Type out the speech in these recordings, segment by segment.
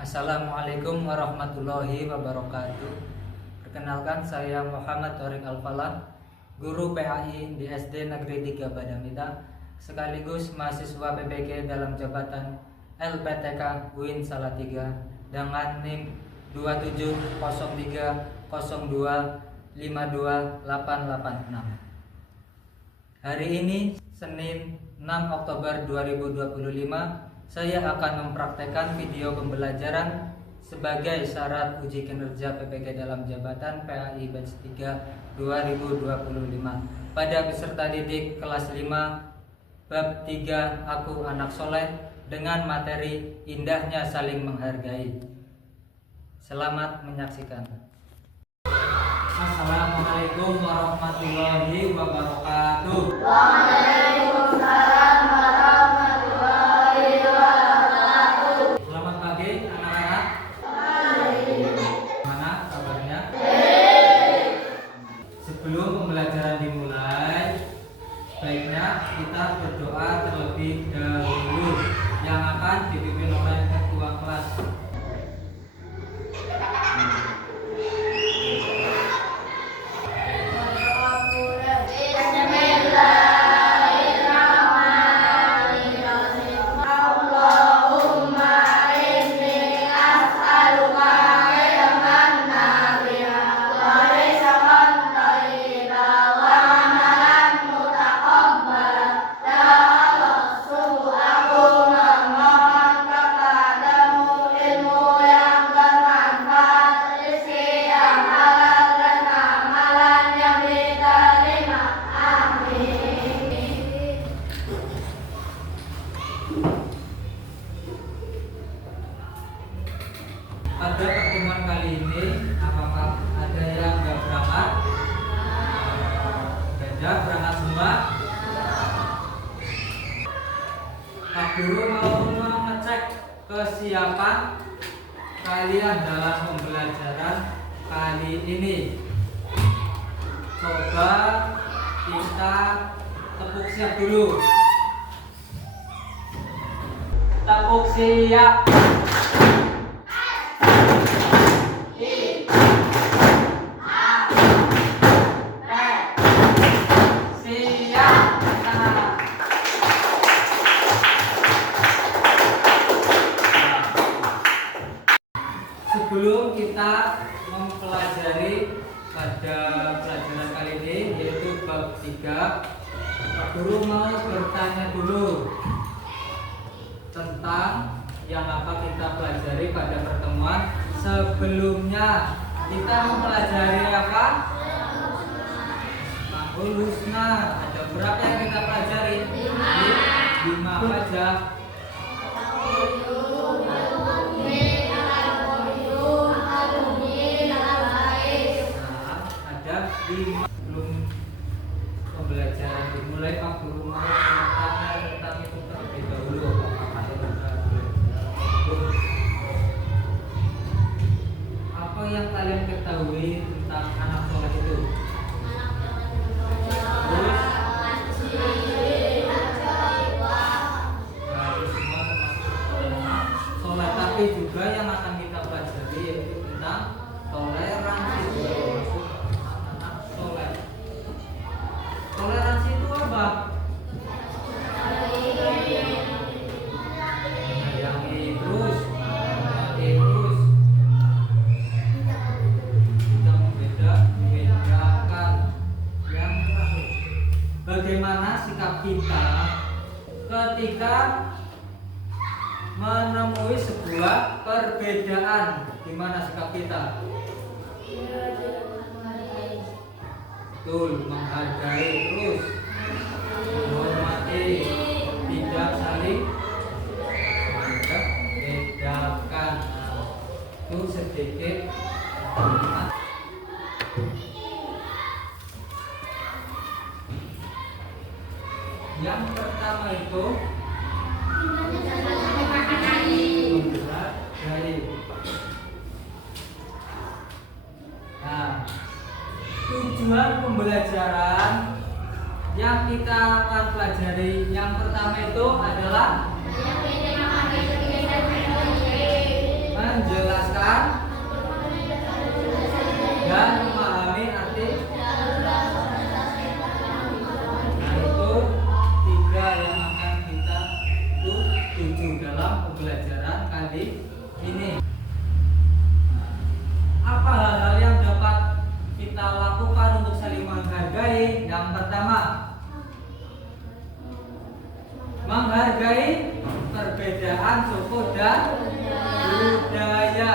Assalamualaikum warahmatullahi wabarakatuh. Perkenalkan, saya Muhammad Thorik Al-Falah, guru PAI di SD Negeri 3 Badamita, sekaligus mahasiswa PPG dalam jabatan LPTK UIN Salatiga dengan NIM 27030252886. Hari ini Senin 6 Oktober 2025, saya akan mempraktekkan video pembelajaran sebagai syarat uji kinerja PPG dalam jabatan PAI Batch 3 2025 pada peserta didik kelas 5 bab 3 Aku Anak Soleh dengan materi indahnya saling menghargai. Selamat menyaksikan. Assalamualaikum warahmatullahi wabarakatuh. Waalaikumsalam warahmatullahi wabarakatuh. Selamat pagi anak-anak. Mana kabarnya? Sebelum pembelajaran dimulai, baiknya kita berdoa terlebih dahulu yang akan dipimpin oleh ketua kelas. Pada pertemuan kali ini, apakah ada yang nggak berangkat? Tidak, berangkat semua. Pak Guru mau mengecek kesiapan kalian dalam pembelajaran kali ini. Coba kita tepuk siap dulu. Tepuk siap. Sebelum kita mempelajari pada pelajaran kali ini, yaitu bab 3, Pak Guru mau bertanya dulu tentang yang apa kita pelajari pada pertemuan sebelumnya. Kita mempelajari apa? Asmaul Husna. Ada berapa yang kita pelajari? 5 aja. Belum pembelajaran dimulai, Pak Guru mau bertanya tentang itu terlebih dahulu. Apa yang kalian ketahui tentang anak soleh itu? Harus semua termasuk soleh, tapi juga yang akan kita pelajari yaitu tentang toleransi, juga termasuk anak soleh. Toleransi itu apa? Menyayangi terus, menghormati terus, tidak membedakan. Yang terakhir, bagaimana sikap kita ketika menemui sebuah perbedaan? Gimana sikap kita? Betul, menghargai terus, menghormati, tidak saling membedakan. Itu sedikit. Yang pertama itu menghargai. Nah, tujuan pembelajaran yang kita akan pelajari yang pertama itu adalah menjelaskan dan memahami arti. Nah, itu 3 yang akan kita tuju dalam pembelajaran kali ini. Apa hal-hal yang dapat kita lakukan untuk saling menghargai? Yang pertama, menghargai perbedaan suku dan budaya.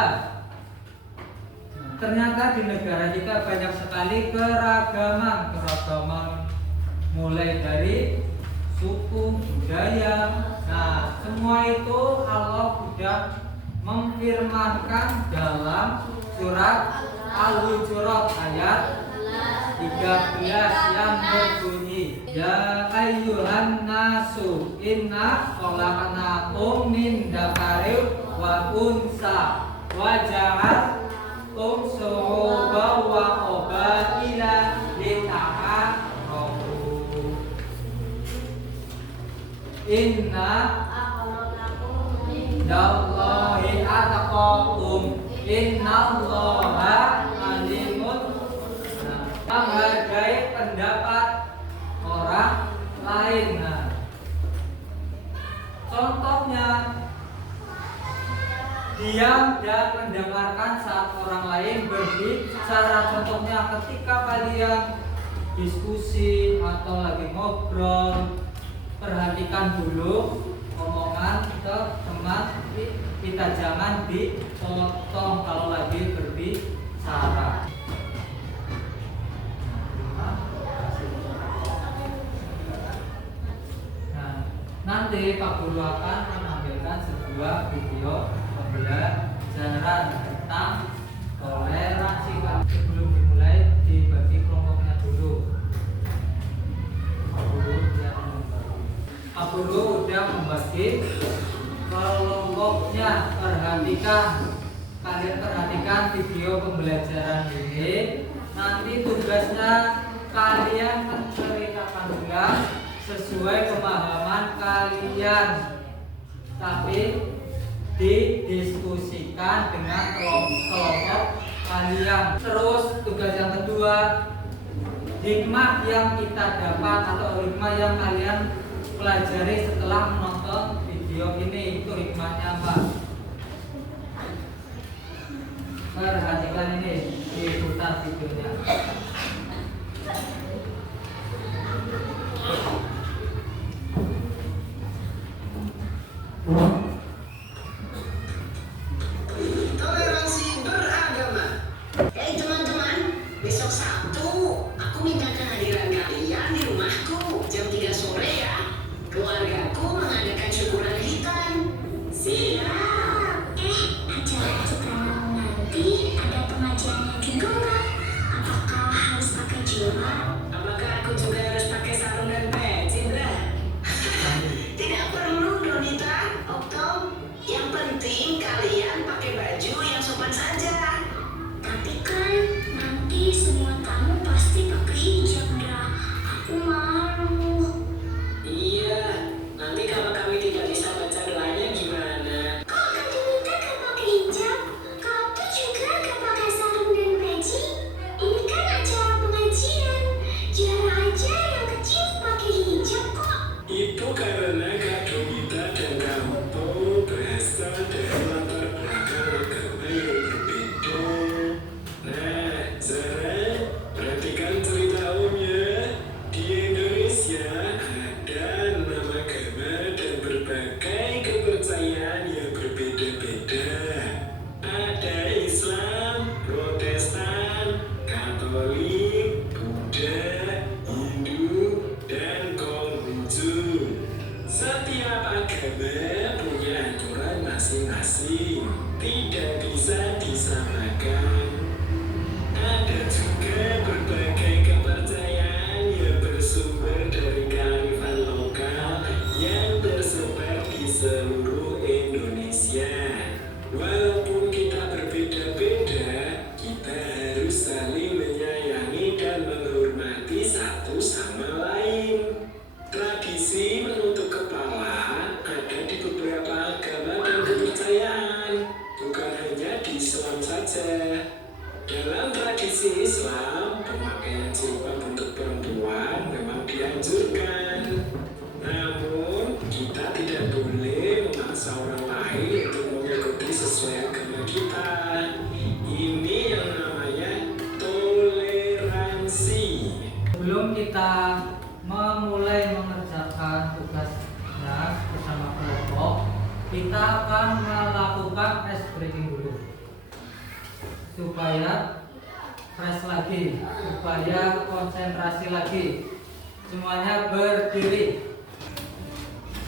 Ternyata di negara kita banyak sekali keragaman mulai dari suku, budaya. Nah, semua itu Allah sudah memfirmankan dalam surat Al-Hujurat ayat 13 yang berbunyi, Ya ayyuhan nasu inna khalaqnakum min dzakarin wa unsa wa ja'altum syu'uban wa qabaila lita'arafu. Inna dallahi ataqakum innallaha alimun. Menghargai pendapat orang lain. Nah, contohnya diam dan mendengarkan saat orang lain berbicara. Contohnya ketika kalian diskusi atau lagi ngobrol, perhatikan dulu omongan ke teman kita, jangan dipotong kalau lagi berbicara. Nanti Pak Guru akan menampilkan sebuah video pembelajaran tentang toleransi. Sebelum dimulai, dibagi kelompoknya dulu. Pak Guru udah membagi kelompoknya. Kalian perhatikan video pembelajaran ini. Nanti tugasnya kalian menceritakan ulang sesuai pemahaman kalian, tapi didiskusikan dengan kelompok kalian. Terus tugas yang kedua, hikmah yang kita dapat atau hikmah yang kalian pelajari setelah menonton video ini, itu hikmahnya apa? Perhatikan ini, diputar videonya. Toleransi beragama. Hei teman-teman, besok Sabtu aku minta kehadiran kalian di rumahku jam 3 sore ya. Keluargaku mengadakan syukuran hitam. Siap. Acara syukuran nanti ada pengajiannya juga nggak? Apakah harus pakai jilbab? Apakah aku juga harus pakai sarung dan peci, Bra? Tidak perlu, Donita. Oktom, yang penting kalian pakai baju yang sopan saja. Tapi kan nanti semua tamu pasti pakai hijab, Dra. Aku malu. Iya, nanti kalau kami tidak bisa baca doanya gimana? Kok Kak Donita gak pakai hijab? Kak juga gak pakai sarung dan peci? Ini kan acara pengajian. Jarang aja yang kecil pakai hijab kok. Itu karena Kak Donita dan Kak Oto berasal dari latar belakang agama yang berbeda. Nah, Zara, perhatikan cerita Om ya. Di Indonesia ada 6 agama dan berbagai kepercayaan yang berbeda-beda. Ada Islam, Protestan, Katolik, Buddha, Hindu, dan Konghucu. Setiap agama punya aturan masing-masing, tidak bisa disamakan. Ada juga berbagai kepercayaan yang bersumber dari kearifan lokal yang tersebar di seluruh Indonesia. Walaupun kita berbeda-beda, kita harus saling menyayangi dan menghormati satu sama lain. Tradisi menutup kepala ada di beberapa agama dan kepercayaan, bukan hanya Islam saja. Dalam tradisi Islam, pemakaian jilbab untuk perempuan memang dianjurkan. Namun, kita tidak boleh memaksa orang lain untuk mengikuti sesuai agama kita. Ini yang namanya toleransi. Sebelum kita memulai mengerjakan tugasnya bersama kelompok, kita akan melakukan ice breaking dulu supaya fresh lagi, supaya konsentrasi lagi. Semuanya berdiri.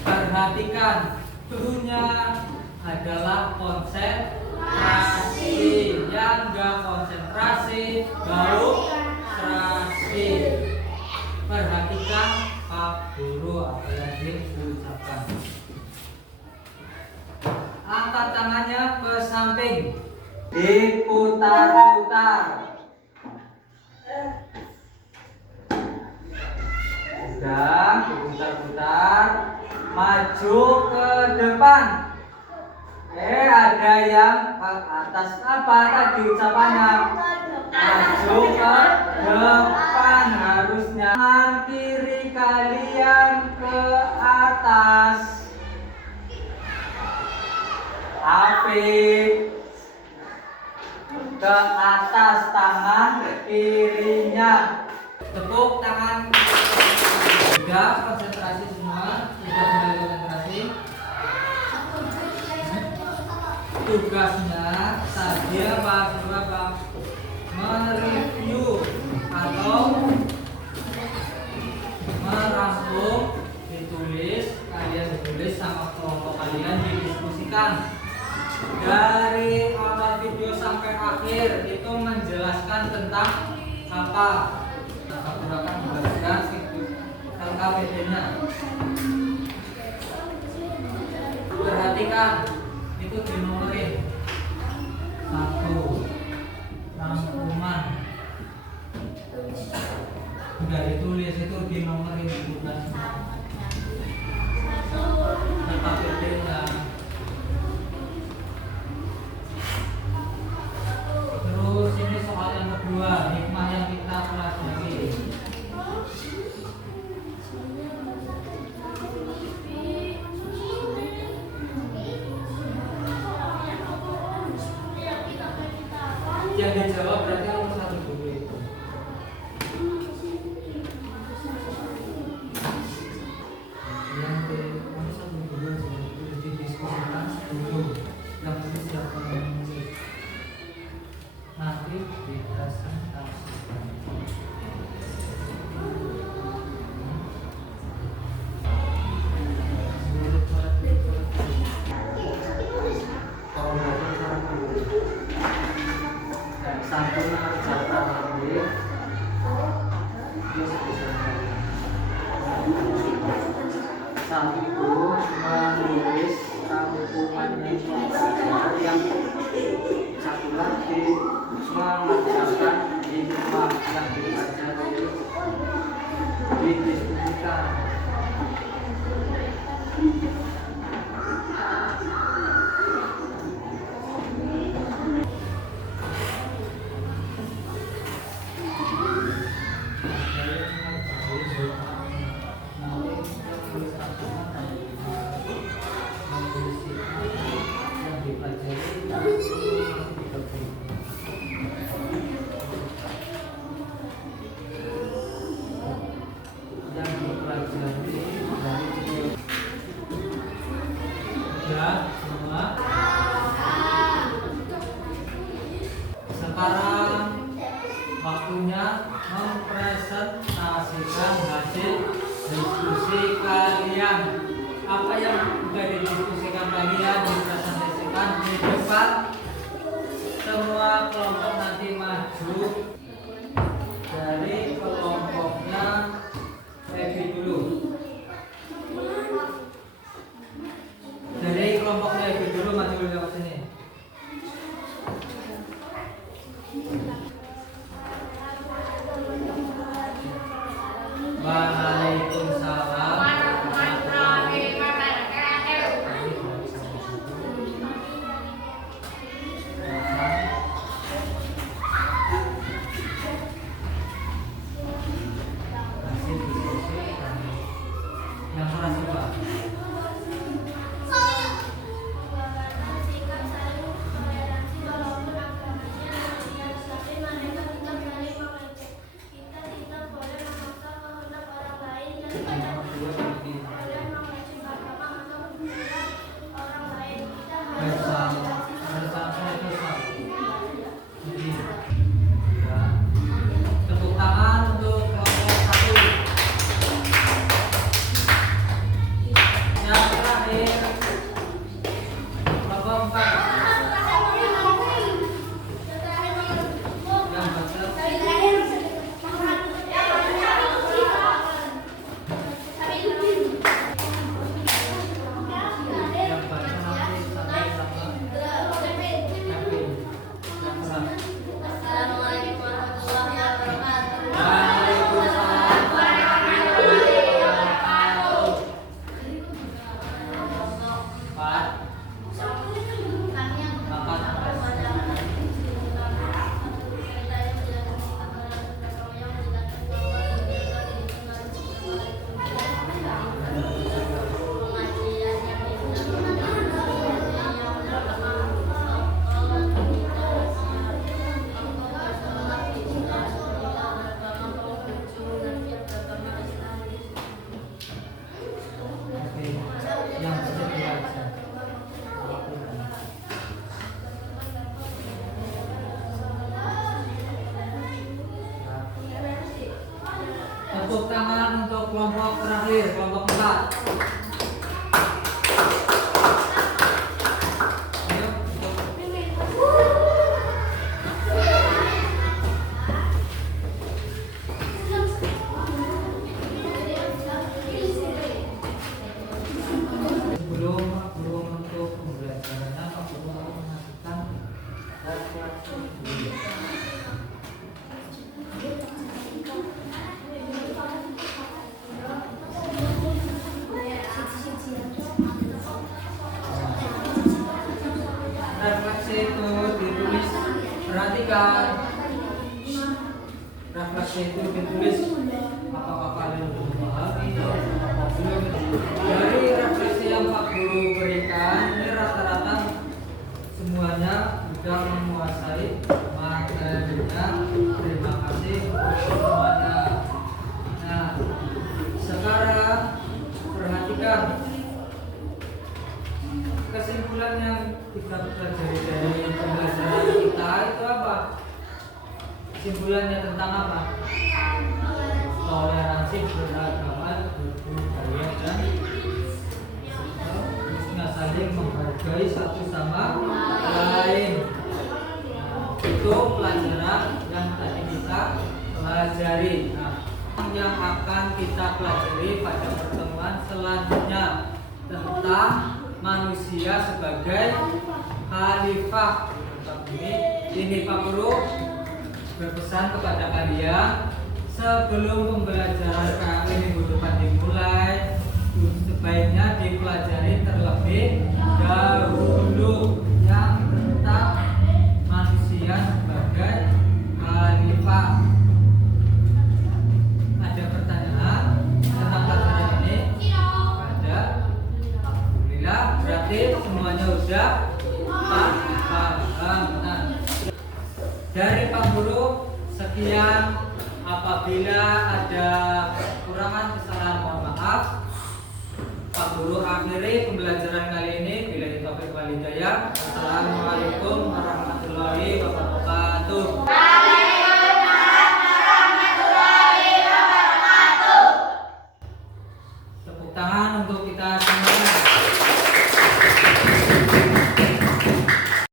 Perhatikan, dulunya adalah konsentrasi. Yang enggak konsentrasi, bautrasi. Perhatikan Pak Guru apa yang diucapkan. Angkat tangannya ke samping. Diputar-putar. Sudah, diputar-putar. Maju ke depan. Ada yang ke atas. Apa tadi ucapannya? Maju ke depan harusnya. Tangan kiri kalian ke atas. Apik. Ke atas tangan kirinya. Tepuk tangan. Sudah konsentrasi semua. Sudah kembali konsentrasi. Tugasnya saja Pak Surabaya mereview atau merangkum, ditulis, kalian ditulis sama kelompok kalian, didiskusikan. Dari awal video sampai akhir itu menjelaskan tentang apa. Nah, gerakan membagikan LKPD-nya. Perhatikan, itu dinomorin. 1. Rangkuman. Udah ditulis, itu dinomorin tugasnya. LKPD-nya. Terus ini soal yang kedua, hikmah yang kita pelajari. Yang dijawab berarti nomor 1 dulu itu. Yang nomor 1 dulu itu didiskusikan dulu. Yang itu siapa yang menulis? Nanti dipresentasikan. Satu, menulis rangkumannya yang satu lagi mengerjakan hikmah yang dipelajari, didiskusikan. Sekarang waktunya mempresentasikan hasil diskusi kalian. Apa yang sudah didiskusikan kalian dipresentasikan di depan. Semua kelompok nanti maju. Dari kelompoknya Evi dulu. Dari kelompoknya Evi dulu maju ke sini. Waalaikumsalam warahmatullahi wabarakatuh. Yang keras coba. Tepuk tangan untuk kelompok 1. Yang terakhir kelompok 4. Yang baca. Yang baca nanti sampai sama Kevin. Yang keras. Waalaikumsalam warahmatullahi wabarakatuh. 4. Yang sederhana. Tepuk tangan untuk kelompok terakhir, kelompok 4. Ayo, belum untuk pembelajarannya, Pak Guru mau mengajukan refleksi. Refleksi itu ditulis, perhatikan. Refleksi itu ditulis, apakah kalian belum memahami atau belum. Dari refleksi yang Pak Guru berikan, ini rata-rata semuanya sudah menguasai materinya. Terima kasih untuk semuanya. Nah, sekarang perhatikan kesimpulan yang kita pelajari dari pembelajaran kita itu apa? Kesimpulannya tentang apa? Toleransi beragama, berbudaya dan saling menghargai satu sama lain. Itu pelajaran yang tadi kita pelajari. Nah, yang akan kita pelajari pada pertemuan selanjutnya tentang manusia sebagai khalifah. Ini Pak Guru berpesan kepada kalian, sebelum pembelajaran kali minggu depan dimulai, sebaiknya dipelajari terlebih dahulu yang tentang manusia sebagai khalifah. Ada pertanyaan tentang pelajaran ini? Ada. Alhamdulillah, berarti semuanya sudah paham. Nah, dari Pak Guru sekian. Apabila ada kekurangan, kesalahan, mohon maaf. Pak Guru akhiri pembelajaran kali ini. Billahi taufiq wal hidayah. Assalamualaikum warahmatullahi wabarakatuh.